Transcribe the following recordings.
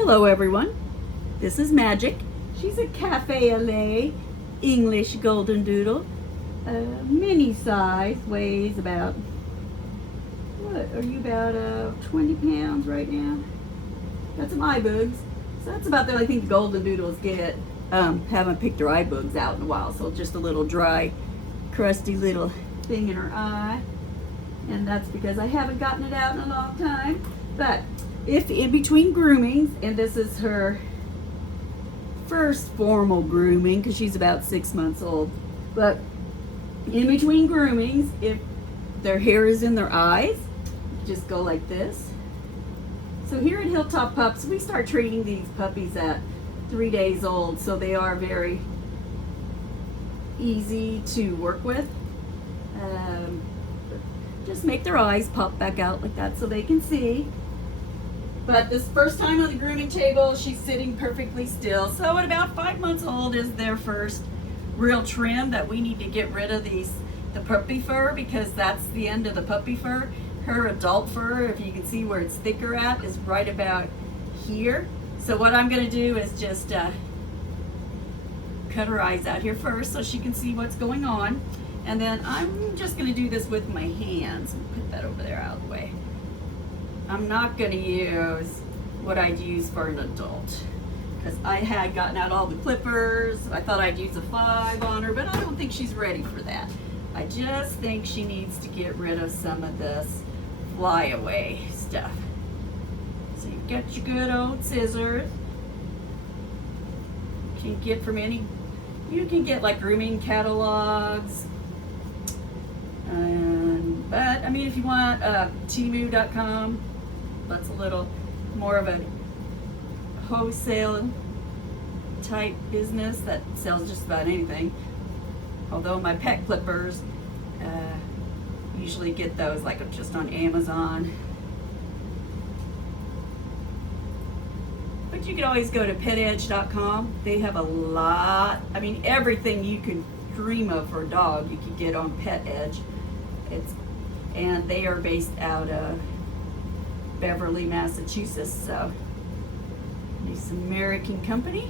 Hello everyone, this is Magic. She's a cafe au lait English Goldendoodle. Mini size, weighs about, what are you, about 20 pounds right now? Got some eye bugs, so that's about the only thing the Goldendoodles get. Haven't picked her eye bugs out in a while, so just a little dry, crusty little thing in her eye. And that's because I haven't gotten it out in a long time. But if in between groomings, and this is her first formal grooming because she's about 6 months old, but in between groomings, if their hair is in their eyes, just go like this. So here at Hilltop Pups, we start treating these puppies at 3 days old, so they are very easy to work with. Just make their eyes pop back out like that so they can see. But this first time on the grooming table, she's sitting perfectly still. So at about 5 months old is their first real trim that we need to get rid of the puppy fur, because that's the end of the puppy fur. Her adult fur, if you can see where it's thicker at, is right about here. So what I'm gonna do is just cut her eyes out here first so she can see what's going on. And then I'm just gonna do this with my hands and put that over there out of the way. I'm not gonna use what I'd use for an adult, because I had gotten out all the clippers. I thought I'd use a 5 on her, but I don't think she's ready for that. I just think she needs to get rid of some of this flyaway stuff. So you get your good old scissors. You can get from you can get like grooming catalogs. But I mean, if you want Temu.com, that's a little more of a wholesale type business that sells just about anything. Although my pet clippers, usually get those like just on Amazon. But you can always go to petedge.com. They have a lot, I mean, everything you can dream of for a dog you can get on Pet Edge. And they are based out of Beverly, Massachusetts, so it's an American company.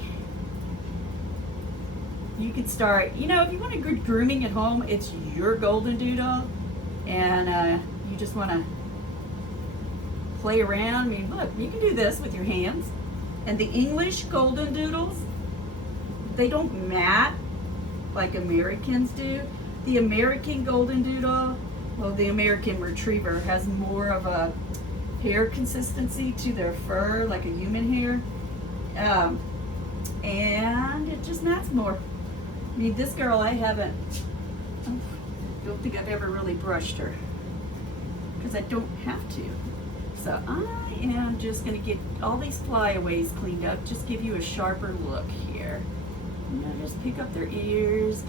You can start, you know, if you want a good grooming at home, it's your Goldendoodle, and you just want to play around. I mean, look, you can do this with your hands. And the English Goldendoodles, they don't mat like Americans do. The American Goldendoodle, well, the American Retriever has more of a hair consistency to their fur, like a human hair, and it just mats more. I mean, this girl, I don't think I've ever really brushed her, because I don't have to. So I am just going to get all these flyaways cleaned up, just give you a sharper look here. You know, just pick up their ears,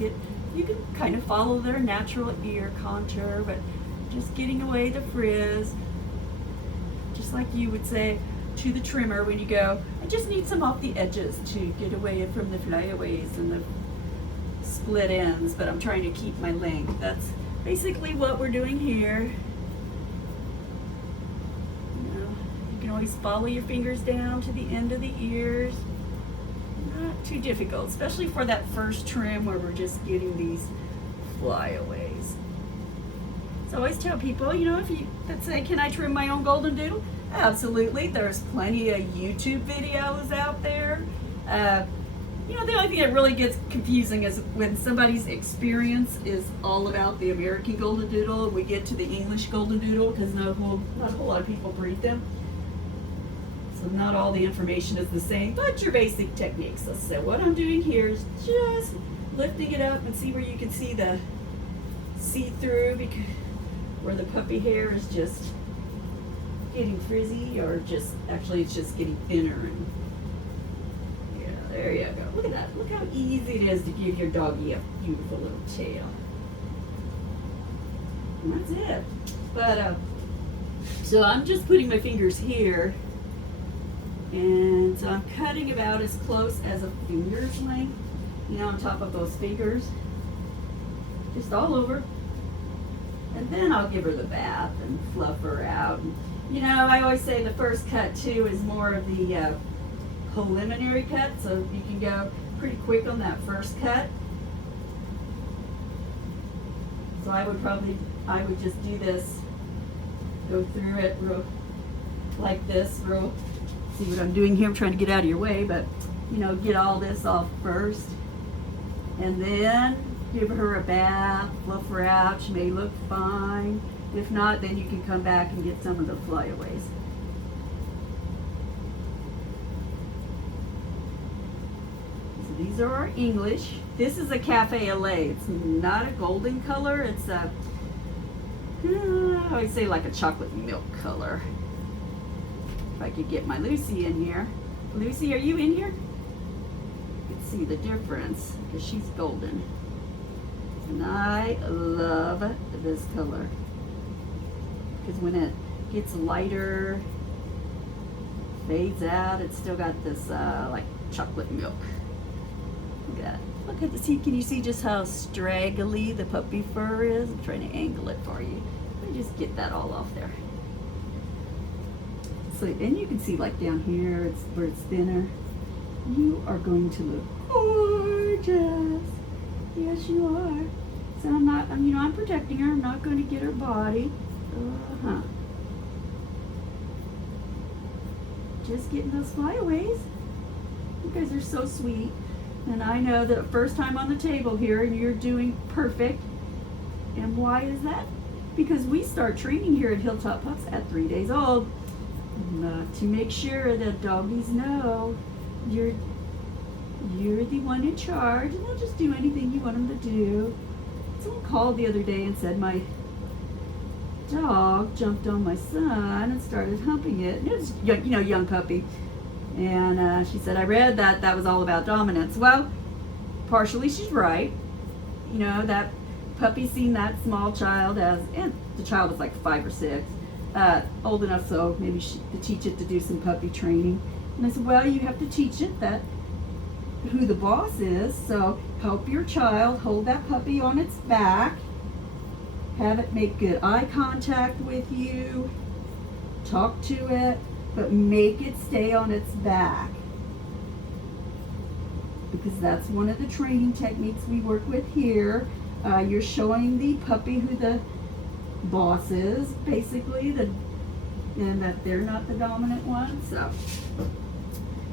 you can kind of follow their natural ear contour, but just getting away the frizz, just like you would say to the trimmer when you go, I just need some off the edges to get away from the flyaways and the split ends, but I'm trying to keep my length. That's basically what we're doing here. You can always follow your fingers down to the end of the ears. Not too difficult, especially for that first trim where we're just getting these flyaways. So I always tell people, you know, if you say, can I trim my own Goldendoodle? Absolutely. There's plenty of YouTube videos out there. You know, the only thing that really gets confusing is when somebody's experience is all about the American Goldendoodle and we get to the English Goldendoodle, because not a whole lot of people breed them. So not all the information is the same, but your basic techniques. So what I'm doing here is just lifting it up and see where you can see the see-through, because where the puppy hair is just getting frizzy, or just actually it's just getting thinner. And yeah, there you go. Look at that. Look how easy it is to give your doggy a beautiful little tail. And that's it. But so I'm just putting my fingers here. And so I'm cutting about as close as a finger's length, you know, on top of those fingers, just all over. And then I'll give her the bath and fluff her out. And, you know, I always say the first cut too is more of the preliminary cut, so you can go pretty quick on that first cut. So I would just do this, go through it real like this, real, see what I'm doing here, I'm trying to get out of your way, but you know, get all this off first, and then give her a bath, fluff her out, she may look fine. If not, then you can come back and get some of the flyaways. So these are our English. This is a Cafe au lait. It's not a golden color, it's a, I would say like a chocolate milk color. If I could get my Lucy in here. Lucy, are you in here? You can see the difference because she's golden. And I love this color because when it gets lighter, fades out, it's still got this like chocolate milk. Look at that. Look at the, see, can you see just how straggly the puppy fur is? I'm trying to angle it for you. Let me just get that all off there. So, and you can see like down here, it's where it's thinner. You are going to look gorgeous. Yes, you are. So I'm not, you know, I'm protecting her. I'm not going to get her body. Just getting those flyaways. You guys are so sweet. And I know the first time on the table here, and you're doing perfect. And why is that? Because we start training here at Hilltop Pups at 3 days old. To make sure that doggies know you're the one in charge, and they'll just do anything you want them to do. Someone called the other day and said my dog jumped on my son and started humping it. And it was, you know, young puppy. And she said, I read that that was all about dominance. Well, partially she's right. You know, that puppy seen that small child as, and the child was like 5 or 6. Old enough so maybe to teach it to do some puppy training. And I said, well, you have to teach it that who the boss is, so help your child hold that puppy on its back, have it make good eye contact with you, talk to it, but make it stay on its back, because that's one of the training techniques we work with here. You're showing the puppy who the boss is, basically, and that they're not the dominant one. So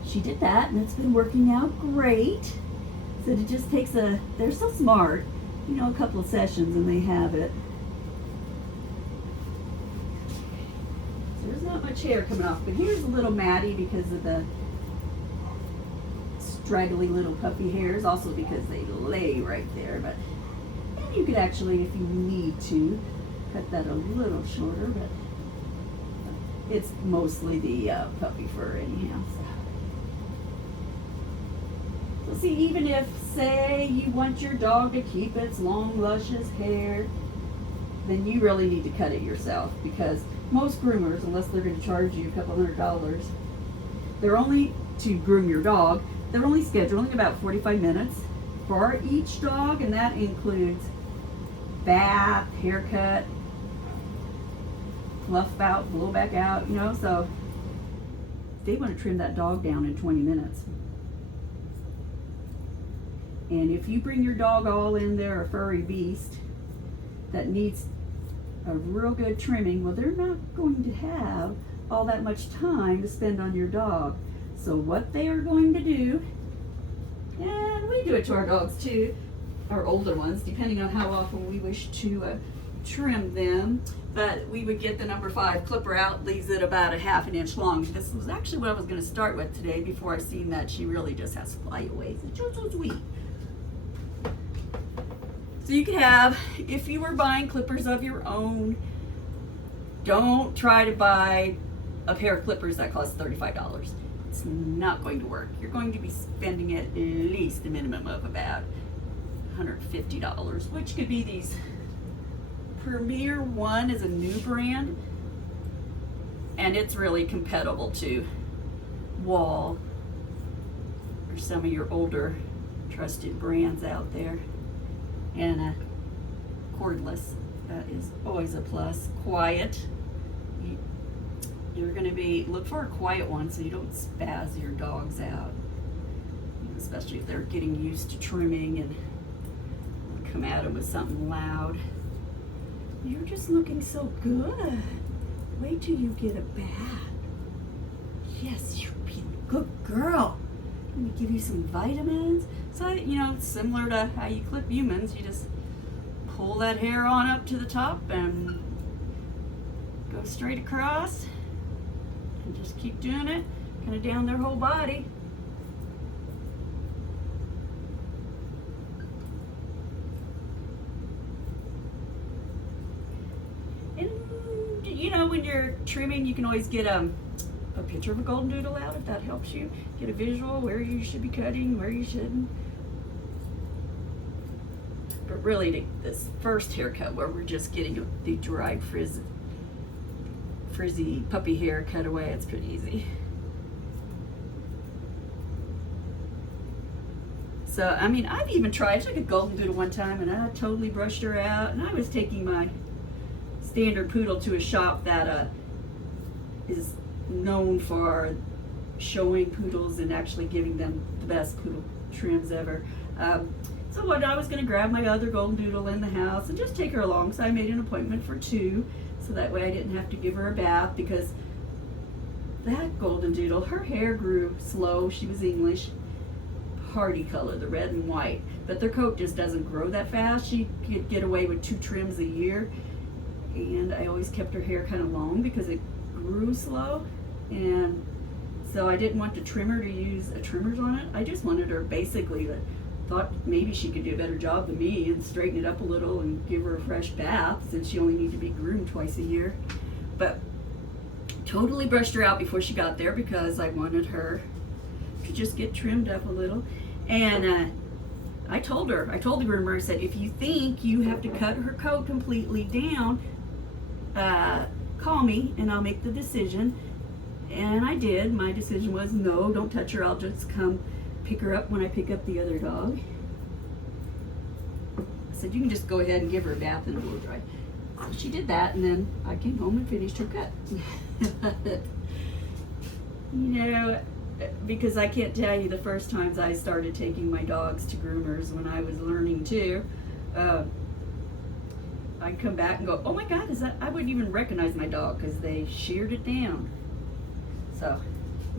she did that, and it's been working out great. So it just takes they're so smart, you know, a couple of sessions and they have it. So there's not much hair coming off, but here's a little Maddie because of the straggly little puppy hairs, also because they lay right there. But you could actually, if you need to, cut that a little shorter, but it's mostly the puppy fur anyhow. So see, even if, say, you want your dog to keep its long, luscious hair, then you really need to cut it yourself, because most groomers, unless they're going to charge you a couple $100, they're only, to groom your dog, they're only scheduling about 45 minutes for each dog, and that includes bath, haircut, fluff out, blow back out, you know. So they want to trim that dog down in 20 minutes. And if you bring your dog all in there, a furry beast that needs a real good trimming, well, they're not going to have all that much time to spend on your dog. So what they are going to do, and we do it to our dogs too, our older ones, depending on how often we wish to trim them, but we would get the number 5 clipper out, leaves it about a ½ inch long. This was actually what I was going to start with today before I seen that she really just has flyaways. It's so sweet. So you could have, if you were buying clippers of your own, don't try to buy a pair of clippers that cost $35. It's not going to work. You're going to be spending at least a minimum of about $150, which could be these. Premier One is a new brand, and it's really compatible to Wall or some of your older trusted brands out there. And cordless, that is always a plus. Quiet. you're going to look for a quiet one so you don't spaz your dogs out, especially if they're getting used to trimming and come at them with something loud. You're just looking so good. Wait till you get a bath. Yes, you're being a good girl. Let me give you some vitamins. So, it's similar to how you clip humans. You just pull that hair on up to the top and go straight across. And just keep doing it, kind of down their whole body. And when you're trimming, you can always get a picture of a Goldendoodle out if that helps you. Get a visual where you should be cutting, where you shouldn't. But really, this first haircut where we're just getting the dried frizzy puppy hair cut away, it's pretty easy. So, I've even tried, I took a Goldendoodle one time and I totally brushed her out, and I was taking my standard poodle to a shop that is known for showing poodles and actually giving them the best poodle trims ever. So what I was going to grab my other Goldendoodle in the house and just take her along, so I made an appointment for 2, so that way I didn't have to give her a bath, because that Goldendoodle, her hair grew slow. She was English, party color, the red and white, but their coat just doesn't grow that fast. She could get away with 2 trims a year, and I always kept her hair kind of long because it grew slow, and so I didn't want the trimmer to use a trimmers on it. I just wanted her basically thought maybe she could do a better job than me and straighten it up a little and give her a fresh bath, since she only needed to be groomed twice a year. But totally brushed her out before she got there because I wanted her to just get trimmed up a little. And I told the groomer, I said, if you think you have to cut her coat completely down, call me and I'll make the decision. And I did. My decision was, no, don't touch her. I'll just come pick her up when I pick up the other dog. I said, you can just go ahead and give her a bath and a blow dry. So she did that, and then I came home and finished her cut. Because I can't tell you the first times I started taking my dogs to groomers when I was learning too. I'd come back and go, oh my God, I wouldn't even recognize my dog because they sheared it down. So,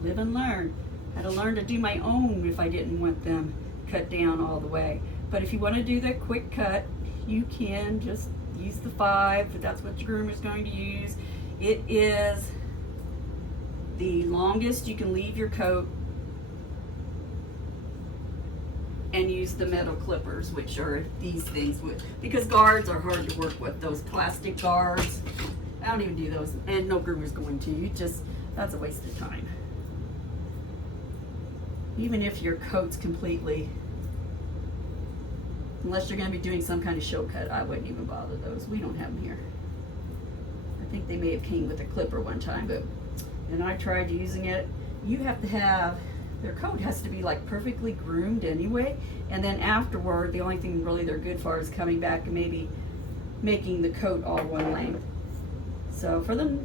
live and learn. I had to learn to do my own if I didn't want them cut down all the way. But if you want to do the quick cut, you can just use the 5, if that's what your groomer is going to use. It is the longest you can leave your coat, and use the metal clippers, which are these things, because guards are hard to work with. Those plastic guards, I don't even do those, and no groomer's going to. That's a waste of time. Even if your coat's completely, unless you're going to be doing some kind of show cut, I wouldn't even bother those. We don't have them here. I think they may have came with a clipper one time, and I tried using it. You have to have, their coat has to be like perfectly groomed anyway, and then afterward, the only thing really they're good for is coming back and maybe making the coat all one length. So for the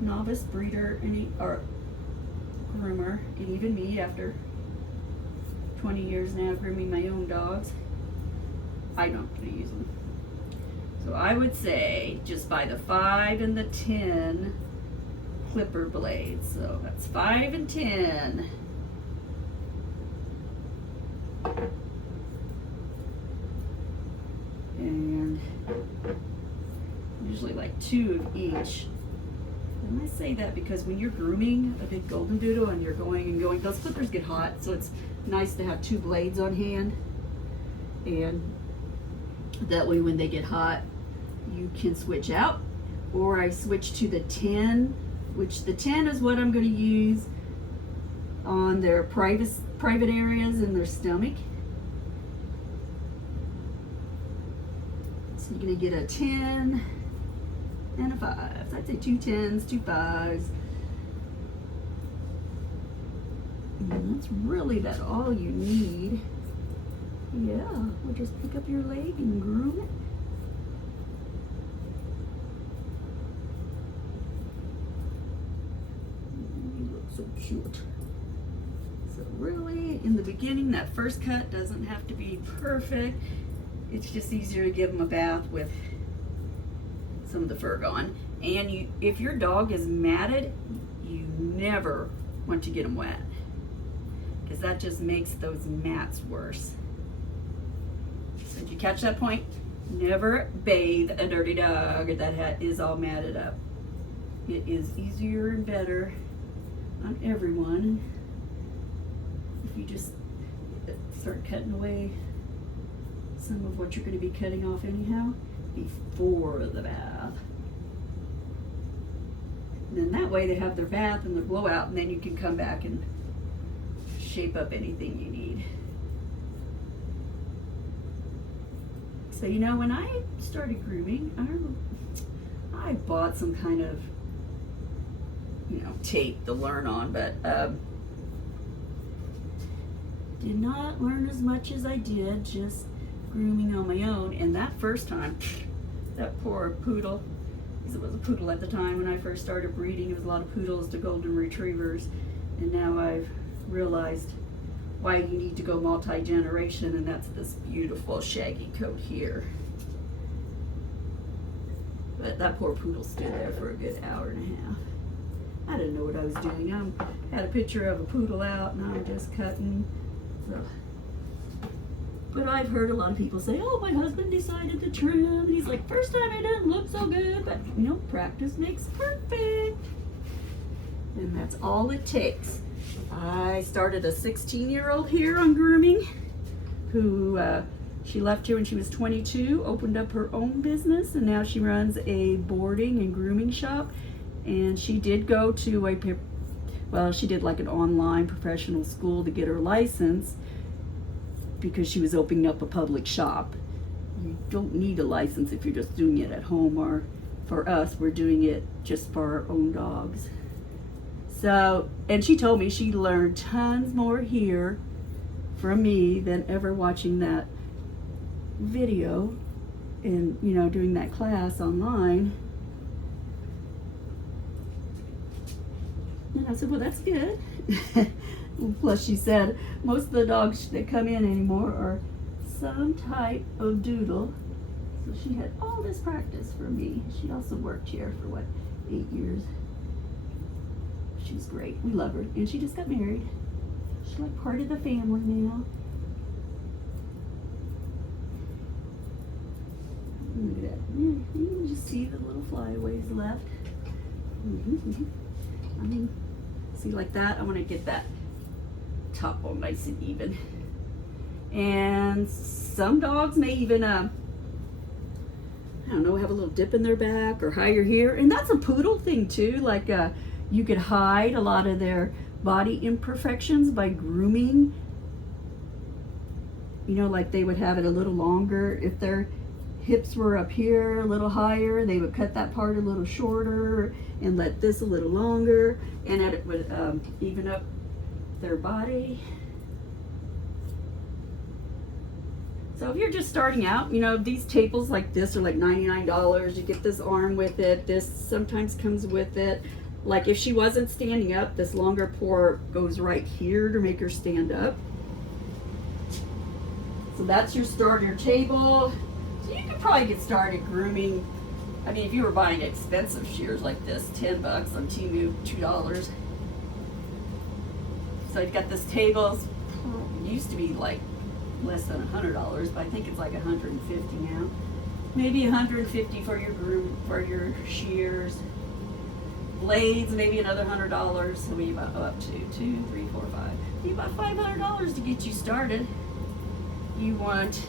novice breeder or groomer, and even me after 20 years now grooming my own dogs, I don't have to use them. So I would say just buy the 5 and the 10 clipper blades. So that's 5 and 10. And usually like 2 of each. And I say that because when you're grooming a big Goldendoodle and you're going and going, those clippers get hot, so it's nice to have 2 blades on hand. And that way when they get hot, you can switch out. Or I switch to the 10, which the 10 is what I'm going to use on their private areas in their stomach. So you're going to get a 10 and a 5. So I'd say 2 10s, 2 5s. And that's really about all you need. Yeah, we'll just pick up your leg and groom it. So cute. So really, in the beginning, that first cut doesn't have to be perfect. It's just easier to give them a bath with some of the fur gone. And if your dog is matted, you never want to get them wet, because that just makes those mats worse. So did you catch that point? Never bathe a dirty dog that is all matted up. It is easier and better on everyone if you just start cutting away some of what you're going to be cutting off anyhow before the bath. And then that way they have their bath and their blowout, and then you can come back and shape up anything you need. So you know, when I started grooming, I bought some kind of, you know, tape to learn on, but did not learn as much as I did just grooming on my own. And that first time, that poor poodle, because it was a poodle at the time when I first started breeding, it was a lot of poodles to golden retrievers, and now I've realized why you need to go multi-generation, and that's this beautiful shaggy coat here. But that poor poodle stood there for a good hour and a half. I didn't know what I was doing. I had a picture of a poodle out, and I'm just cutting. So. But I've heard a lot of people say, oh, my husband decided to trim, and he's like, first time it didn't look so good, but you know, practice makes perfect. And that's all it takes. I started a 16-year-old here on grooming, who she left here when she was 22, opened up her own business, and now she runs a boarding and grooming shop. And she did go to she did like an online professional school to get her license, because she was opening up a public shop. You don't need a license if you're just doing it at home, or for us, we're doing it just for our own dogs. So, and she told me she learned tons more here from me than ever watching that video and, you know, doing that class online. And I said, well, that's good. Plus, she said, most of the dogs that come in anymore are some type of doodle. So she had all this practice from me. She also worked here for, 8 years. She's great. We love her. And she just got married. She's like part of the family now. Look at that. You can just see the little flyaways left. I mean, see, like that? I want to get that top all nice and even. And some dogs may even, I don't know, have a little dip in their back or higher here. And that's a poodle thing too. Like, you could hide a lot of their body imperfections by grooming. You know, like they would have it a little longer. If their hips were up here a little higher, they would cut that part a little shorter and let this a little longer, and it would even up their body. So if you're just starting out, you know, these tables like this are like $99. You get this arm with it. This sometimes comes with it. Like if she wasn't standing up, this longer part goes right here to make her stand up. So that's your starter table. So you could probably get started grooming. I mean, if you were buying expensive shears like this, $10 on Temu, $2. So you've got this table. It used to be like less than $100, but I think it's like $150 now. Maybe $150 for your for your shears. Blades, maybe another $100. So we about up to 2, 3, 4, 5. You about $500 to get you started. You want,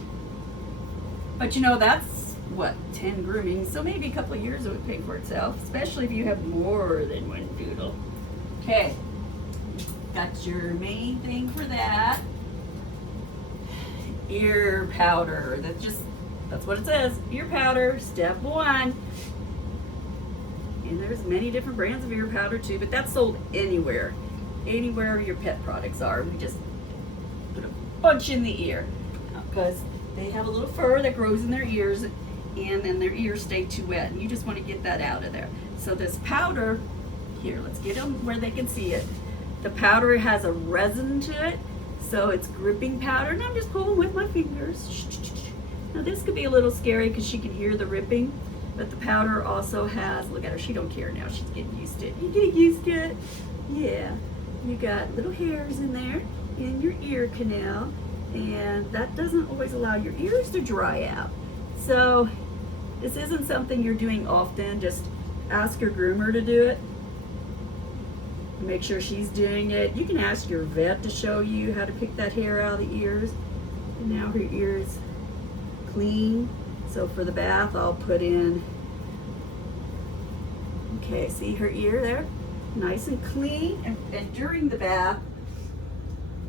but you know, that's what, 10 groomings. So maybe a couple of years it would pay for itself, especially if you have more than one doodle. Okay, got your main thing for that. Ear powder. That's what it says. Ear powder, step 1. And there's many different brands of ear powder too, but that's sold anywhere your pet products are. We just put a bunch in the ear because they have a little fur that grows in their ears, and then their ears stay too wet, and you just want to get that out of there. So this powder here, let's get them where they can see it. The powder has a resin to it, so it's gripping powder, and I'm just pulling with my fingers. Now this could be a little scary because she can hear the ripping, but the powder also has, look at her, she don't care now, she's getting used to it. You get used to it? Yeah. You got little hairs in there in your ear canal, and that doesn't always allow your ears to dry out. So this isn't something you're doing often. Just ask your groomer to do it. Make sure she's doing it. You can ask your vet to show you how to pick that hair out of the ears. And now her ear's clean. So for the bath, I'll put in, okay, see her ear there? Nice and clean. And during the bath,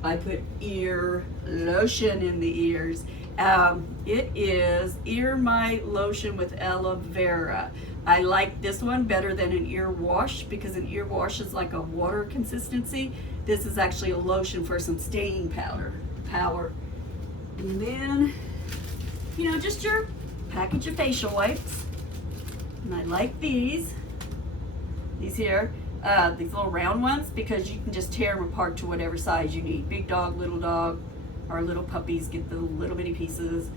I put ear lotion in the ears. It is Ear Mite lotion with aloe vera. I like this one better than an ear wash because an ear wash is like a water consistency. This is actually a lotion for some staying power. And then, you know, just your package of facial wipes. And I like these here, these little round ones, because you can just tear them apart to whatever size you need. Big dog, little dog, our little puppies get the little bitty pieces.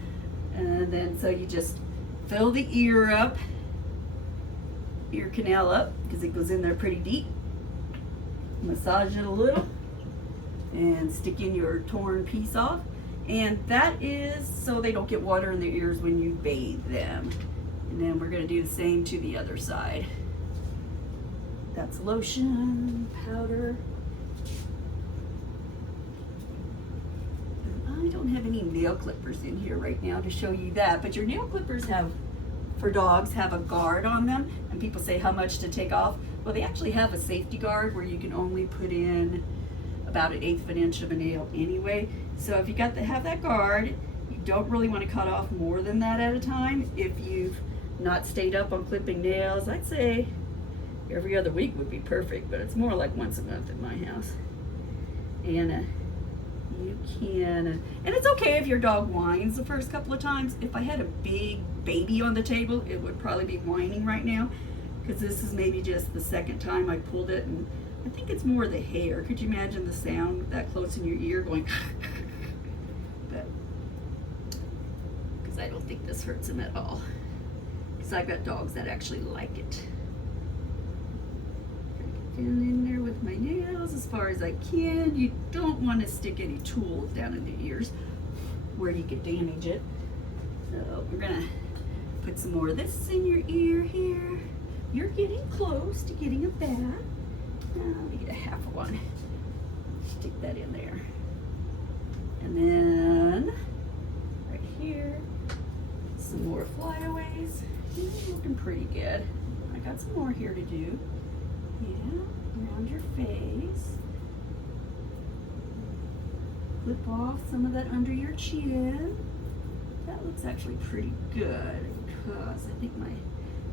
And then so you just fill the ear up, ear canal up, because it goes in there pretty deep. Massage it a little and stick in your torn piece off. And that is so they don't get water in their ears when you bathe them. And then we're gonna do the same to the other side. That's lotion, powder. I don't have any nail clippers in here right now to show you that, but your nail clippers have, for dogs, have a guard on them, and people say how much to take off. Well, they actually have a safety guard where you can only put in about 1/8 of an inch of a nail anyway. So if you got to have that guard, you don't really want to cut off more than that at a time. If you've not stayed up on clipping nails, I'd say every other week would be perfect, but it's more like once a month at my house. And you can, and it's okay if your dog whines the first couple of times. If I had a big baby on the table, it would probably be whining right now, because this is maybe just the second time I pulled it, and I think it's more the hair. Could you imagine the sound that close in your ear going? But because I don't think this hurts him at all, because I've got dogs that actually like it. In there with my nails as far as I can. You don't want to stick any tools down in the ears where you could damage it. So we're gonna put some more of this in your ear here. You're getting close to getting a bath. Now let me get a half of one. Stick that in there. And then right here, some more flyaways. Looking pretty good. I got some more here to do. Yeah, around your face. Clip off some of that under your chin. That looks actually pretty good, because I think my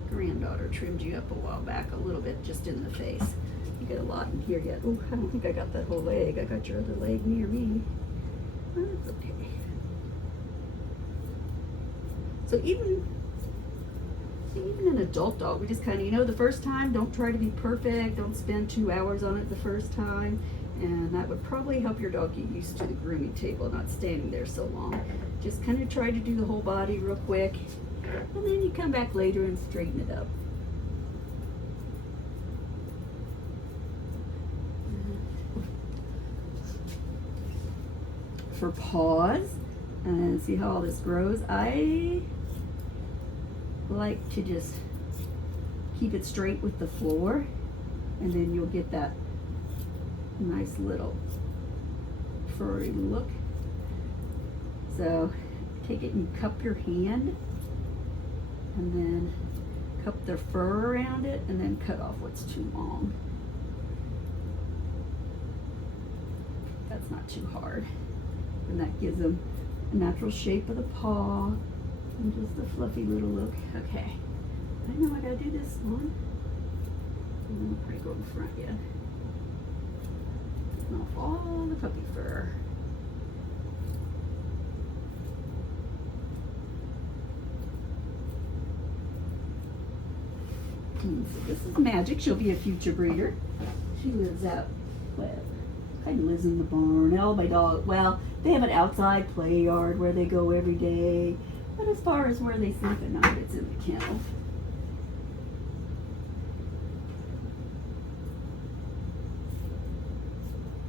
granddaughter trimmed you up a while back a little bit just in the face. You get a lot in here yet. Oh, I don't think I got that whole leg. I got your other leg near me. That's okay. So even an adult dog, we just kind of, you know, the first time, don't try to be perfect. Don't spend 2 hours on it the first time. And that would probably help your dog get used to the grooming table, not standing there so long. Just kind of try to do the whole body real quick. And then you come back later and straighten it up. For paws, and see how all this grows, I like to just keep it straight with the floor, and then you'll get that nice little furry look. So take it and cup your hand, and then cup the fur around it, and then cut off what's too long. That's not too hard. And that gives them a natural shape of the paw and just a fluffy little look. Okay, I know I gotta do this one. And I'll probably go in front yet. Cutting off all the puppy fur. So this is Magic. She'll be a future breeder. She lives out but kind of lives in the barn. All my dog, well, they have an outside play yard where they go every day, but as far as where they sleep at night, it's in the kennel.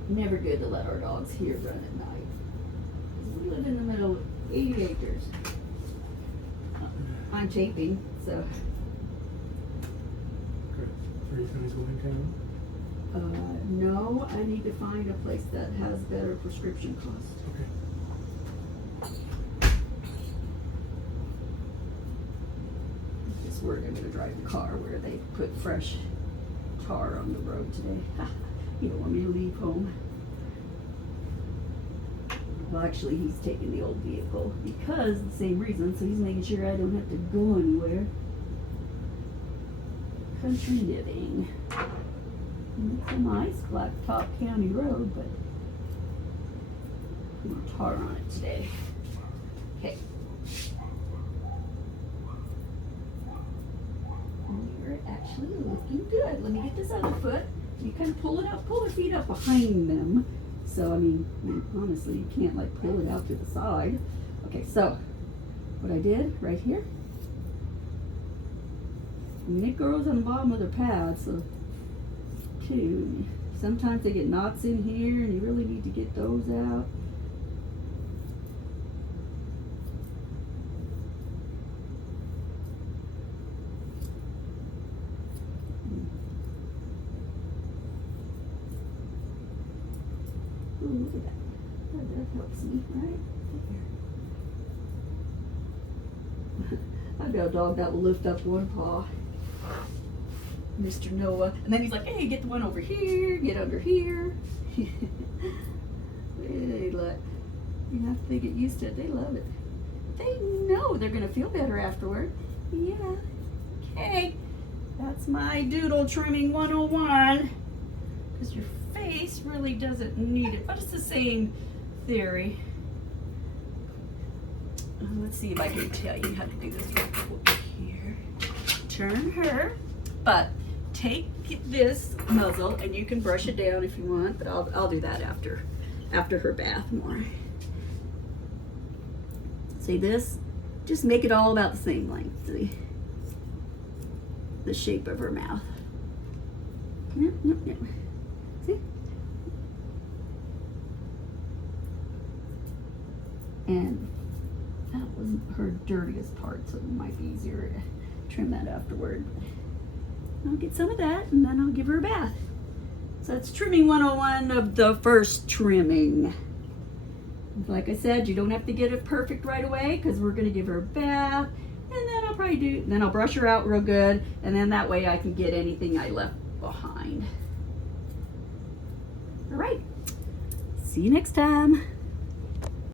Never good to let our dogs here run at night. We live in the middle of 80 acres. I'm taping, so. Okay. Are you guys going town? No, I need to find a place that has better prescription costs. Okay. Just worried I'm gonna drive the car where they put fresh tar on the road today. You don't want me to leave home. Well, actually, he's taking the old vehicle because the same reason, so he's making sure I don't have to go anywhere. Country living. It's a nice blacktop county road, but more tar on it today. Okay. You're actually looking good. Let me get this other foot. You kind of pull it up, pull the feet up behind them. So, I mean, honestly, you can't like pull it out to the side. Okay, so what I did right here, knit girls on the bottom of their pads, so two. Sometimes they get knots in here and you really need to get those out. Ooh, look at that. That helps me, right? There. I've got a dog that will lift up one paw. Mr. Noah. And then he's like, hey, get the one over here, get under here. They let, after they get used to it, they love it. They know they're going to feel better afterward. Yeah. Okay. That's my doodle trimming 101. Because your face really doesn't need it, but it's the same theory. Let's see if I can tell you how to do this. Here, turn her, but take this muzzle and you can brush it down if you want, but I'll do that after her bath more. See this? Just make it all about the same length. See? The shape of her mouth. Yep. See? And that wasn't her dirtiest part, so it might be easier to trim that afterward. I'll get some of that and then I'll give her a bath. So that's trimming 101 of the first trimming. Like I said, you don't have to get it perfect right away because we're going to give her a bath, and then I'll brush her out real good, and then that way I can get anything I left behind. All right, see you next time.